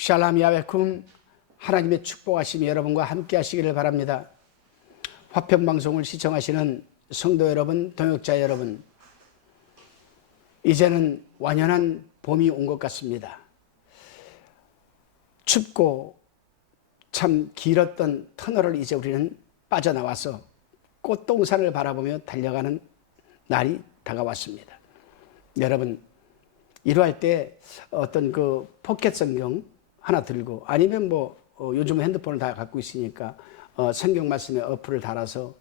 샬롬 야베쿰. 하나님의 축복하심이 여러분과 함께 하시기를 바랍니다. 화평방송을 시청하시는 성도 여러분, 동역자 여러분, 이제는 완연한 봄이 온 것 같습니다. 춥고 참 길었던 터널을 이제 우리는 빠져나와서 꽃동산을 바라보며 달려가는 날이 다가왔습니다. 여러분, 이러할 때 어떤 그 포켓 성경 하나 들고, 아니면 요즘 핸드폰을 다 갖고 있으니까 성경 말씀에 어플을 달아서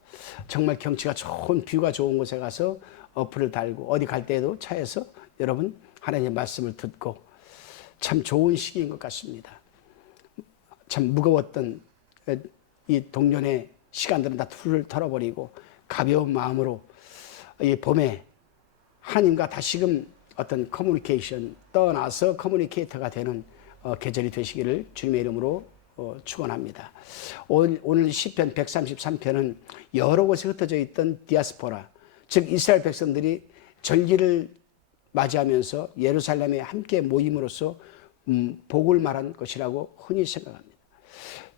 정말 경치가 좋은, 뷰가 좋은 곳에 가서 어플을 달고, 어디 갈 때에도 차에서 여러분 하나님의 말씀을 듣고, 참 좋은 시기인 것 같습니다. 참 무거웠던 이 동년의 시간들은 다 툴을 털어버리고 가벼운 마음으로 이 봄에 하나님과 다시금 어떤 커뮤니케이션, 떠나서 커뮤니케이터가 되는 계절이 되시기를 주님의 이름으로 축원합니다. 오늘 시편 133편은 여러 곳에 흩어져 있던 디아스포라, 즉 이스라엘 백성들이 절기를 맞이하면서 예루살렘에 함께 모임으로써 복을 말한 것이라고 흔히 생각합니다.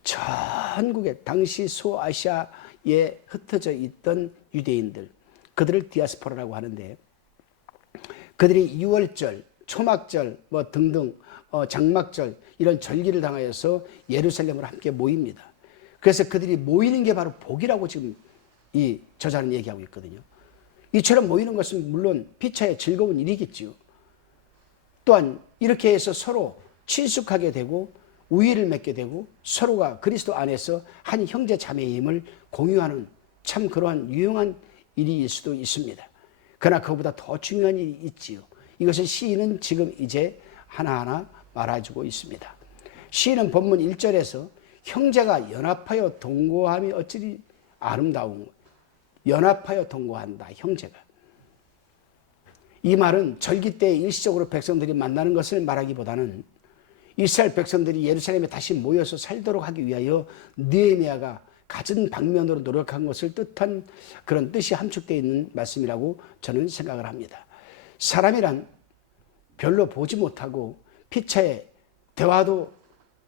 전국에 당시 소아시아에 흩어져 있던 유대인들, 그들을 디아스포라라고 하는데, 그들이 6월절, 초막절 등등 장막절 이런 절기를 당하여서 예루살렘으로 함께 모입니다. 그래서 그들이 모이는 게 바로 복이라고 지금 이 저자는 얘기하고 있거든요. 이처럼 모이는 것은 물론 피차의 즐거운 일이겠지요. 또한 이렇게 해서 서로 친숙하게 되고 우애를 맺게 되고 서로가 그리스도 안에서 한 형제 자매임을 공유하는 참 그러한 유용한 일일 수도 있습니다. 그러나 그보다 더 중요한 일이 있지요. 이것을 시인은 지금 이제 하나하나 말해주고 있습니다. 시인은 본문 1절에서 형제가 연합하여 동거함이 어찌리 아름다운, 연합하여 동거한다, 형제가. 이 말은 절기 때 일시적으로 백성들이 만나는 것을 말하기보다는 이스라엘 백성들이 예루살렘에 다시 모여서 살도록 하기 위하여 느헤미야가 갖은 방면으로 노력한 것을 뜻한 그런 뜻이 함축되어 있는 말씀이라고 저는 생각을 합니다. 사람이란 별로 보지 못하고 피차에 대화도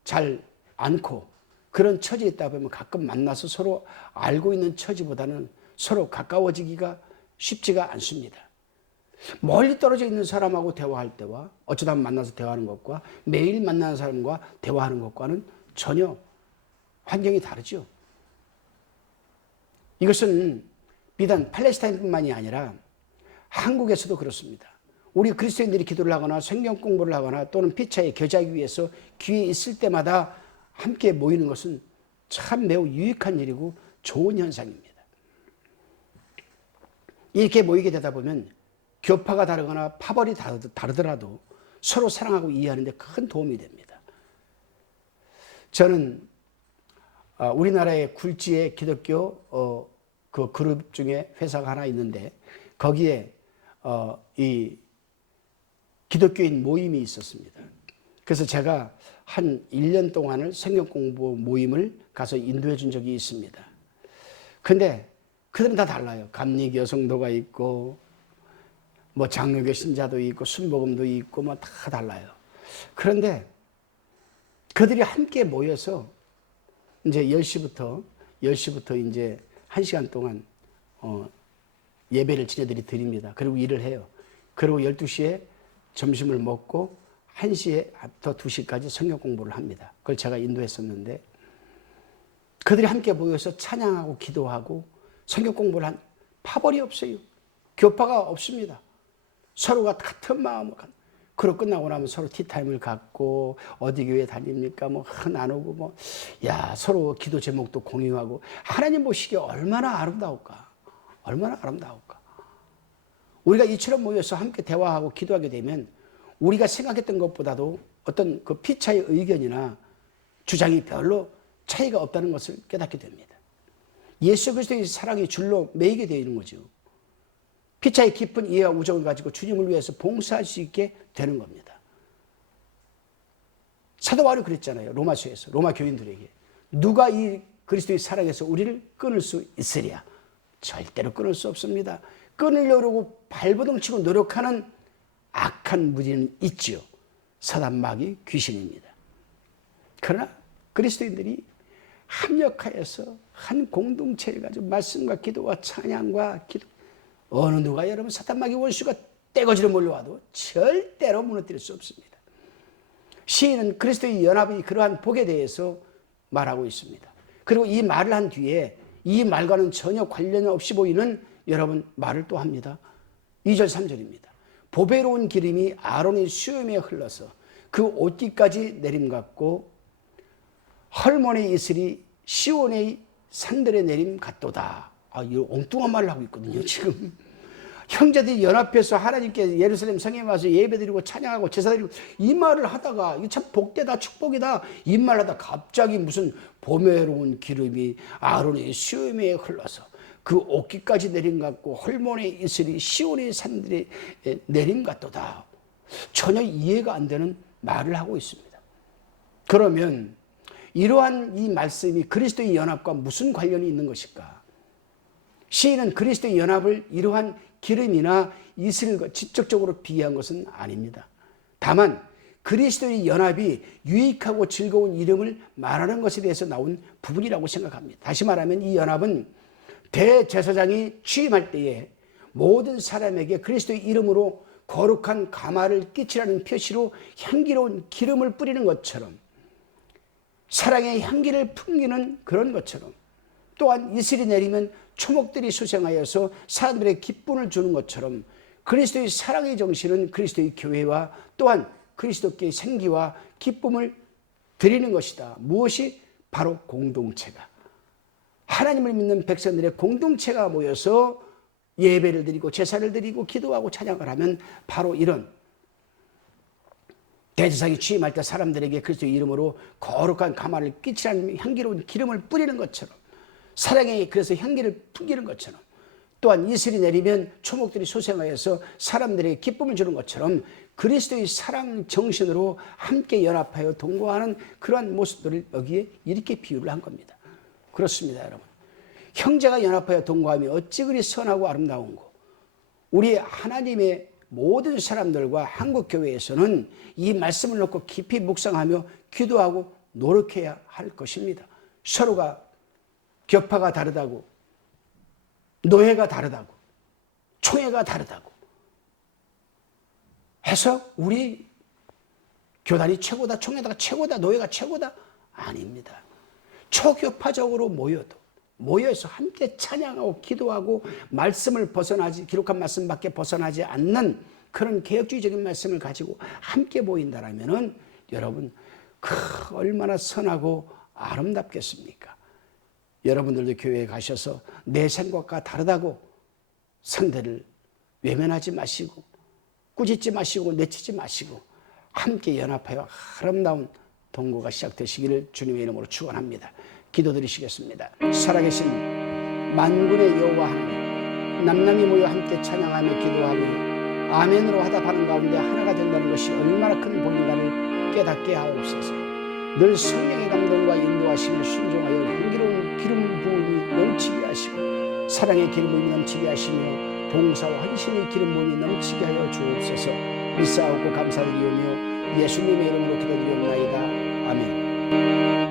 잘 않고 그런 처지에 있다 보면 가끔 만나서 서로 알고 있는 처지보다는 서로 가까워지기가 쉽지가 않습니다. 멀리 떨어져 있는 사람하고 대화할 때와 어쩌다 만나서 대화하는 것과 매일 만나는 사람과 대화하는 것과는 전혀 환경이 다르죠. 이것은 비단 팔레스타인뿐만이 아니라 한국에서도 그렇습니다. 우리 그리스도인들이 기도를 하거나 성경 공부를 하거나 또는 피차에 교제하기 위해서 기회 있을 때마다 함께 모이는 것은 참 매우 유익한 일이고 좋은 현상입니다. 이렇게 모이게 되다 보면 교파가 다르거나 파벌이 다르더라도 서로 사랑하고 이해하는 데 큰 도움이 됩니다. 저는 우리나라의 굴지의 기독교 그 그룹 중에 회사가 하나 있는데 거기에 이 기독교인 모임이 있었습니다. 그래서 제가 한 1년 동안을 성경 공부 모임을 가서 인도해 준 적이 있습니다. 근데 그들은 다 달라요. 감리교 성도가 있고 장로교 신자도 있고 순복음도 있고 다 달라요. 그런데 그들이 함께 모여서 이제 10시부터 이제 1시간 동안 예배를 지네들이 드립니다. 그리고 일을 해요. 그리고 12시에 점심을 먹고 1시부터 2시까지 성경 공부를 합니다. 그걸 제가 인도했었는데 그들이 함께 모여서 찬양하고 기도하고 성경 공부를 한 파벌이 없어요. 교파가 없습니다. 서로가 같은 마음으로 그러고 끝나고 나면 서로 티타임을 갖고 어디 교회 다닙니까? 나누고 서로 기도 제목도 공유하고 하나님 보시기에 얼마나 아름다울까? 얼마나 아름다울까? 우리가 이처럼 모여서 함께 대화하고 기도하게 되면 우리가 생각했던 것보다도 어떤 그 피차의 의견이나 주장이 별로 차이가 없다는 것을 깨닫게 됩니다. 예수 그리스도의 사랑이 줄로 매이게 되어 있는 거죠. 피차의 깊은 이해와 우정을 가지고 주님을 위해서 봉사할 수 있게 되는 겁니다. 사도 바울이 그랬잖아요. 로마서에서 로마 교인들에게 누가 이 그리스도의 사랑에서 우리를 끊을 수 있으랴? 절대로 끊을 수 없습니다. 끊으려고 발버둥치고 노력하는 악한 무리는 있지요. 사단 마귀 귀신입니다. 그러나 그리스도인들이 합력하여서 한 공동체를 가지고 말씀과 기도와 찬양과 기도, 어느 누가 여러분 사탄마귀 원수가 떼거지로 몰려와도 절대로 무너뜨릴 수 없습니다. 시인은 그리스도의 연합의 그러한 복에 대해서 말하고 있습니다. 그리고 이 말을 한 뒤에 이 말과는 전혀 관련 없이 보이는 여러분 말을 또 합니다. 2절 3절입니다. 보배로운 기름이 아론의 수염에 흘러서 그 옷깃까지 내림같고 헐몬의 이슬이 시온의 산들에 내림 같도다. 이 엉뚱한 말을 하고 있거든요. 지금 형제들이 연합해서 하나님께 예루살렘 성에 와서 예배드리고 찬양하고 제사드리고 이 말을 하다가 이게 참 복되다 축복이다 이 말을 하다가 갑자기 무슨 보배로운 기름이 아론의 수염에 흘러서 그 옷깃까지 내림 같고 헐몬의 이슬이 시온의 산들에 내림 같도다. 전혀 이해가 안 되는 말을 하고 있습니다. 그러면 이러한 이 말씀이 그리스도의 연합과 무슨 관련이 있는 것일까? 시인은 그리스도의 연합을 이러한 기름이나 이슬과 직접적으로 비유한 것은 아닙니다. 다만 그리스도의 연합이 유익하고 즐거운 이름을 말하는 것에 대해서 나온 부분이라고 생각합니다. 다시 말하면 이 연합은 대제사장이 취임할 때에 모든 사람에게 그리스도의 이름으로 거룩한 감화를 끼치라는 표시로 향기로운 기름을 뿌리는 것처럼 사랑의 향기를 풍기는 그런 것처럼 또한 이슬이 내리면 초목들이 수생하여서 사람들의 기쁨을 주는 것처럼 그리스도의 사랑의 정신은 그리스도의 교회와 또한 그리스도께 생기와 기쁨을 드리는 것이다. 무엇이? 바로 공동체가. 하나님을 믿는 백성들의 공동체가 모여서 예배를 드리고 제사를 드리고 기도하고 찬양을 하면 바로 이런 대제사장이 취임할 때 사람들에게 그리스도의 이름으로 거룩한 감화를 끼치라는 향기로운 기름을 뿌리는 것처럼 사랑에 그래서 향기를 풍기는 것처럼 또한 이슬이 내리면 초목들이 소생하여서 사람들에게 기쁨을 주는 것처럼 그리스도의 사랑 정신으로 함께 연합하여 동거하는 그러한 모습들을 여기에 이렇게 비유를 한 겁니다. 그렇습니다, 여러분. 형제가 연합하여 동거하며 어찌 그리 선하고 아름다운고. 우리 하나님의 모든 사람들과 한국교회에서는 이 말씀을 놓고 깊이 묵상하며 기도하고 노력해야 할 것입니다. 서로가 격파가 다르다고, 노예가 다르다고, 총회가 다르다고 해서 우리 교단이 최고다, 총회가 최고다, 노예가 최고다? 아닙니다. 초교파적으로 모여서 함께 찬양하고 기도하고 말씀을 벗어나지, 기록한 말씀밖에 벗어나지 않는 그런 개혁주의적인 말씀을 가지고 함께 모인다라면은 여러분 얼마나 선하고 아름답겠습니까? 여러분들도 교회에 가셔서 내 생각과 다르다고 상대를 외면하지 마시고 꾸짖지 마시고 내치지 마시고 함께 연합하여 아름다운 동거가 시작되시기를 주님의 이름으로 축원합니다. 기도드리시겠습니다. 살아계신 만군의 여호와 하나님, 남남이 모여 함께 찬양하며 기도하며 아멘으로 화답하는 가운데 하나가 된다는 것이 얼마나 큰 복인가를 깨닫게 하옵소서. 늘 성령의 감동과 인도하심에 순종하여 향기로운 기름 부음이 넘치게 하시고 사랑의 기름 부음이 넘치게 하시며 봉사와 헌신의 기름 부음이 넘치게 하여 주옵소서. 믿사옵고 감사드리오며 예수님의 이름으로 기도드리옵나이다. 아멘.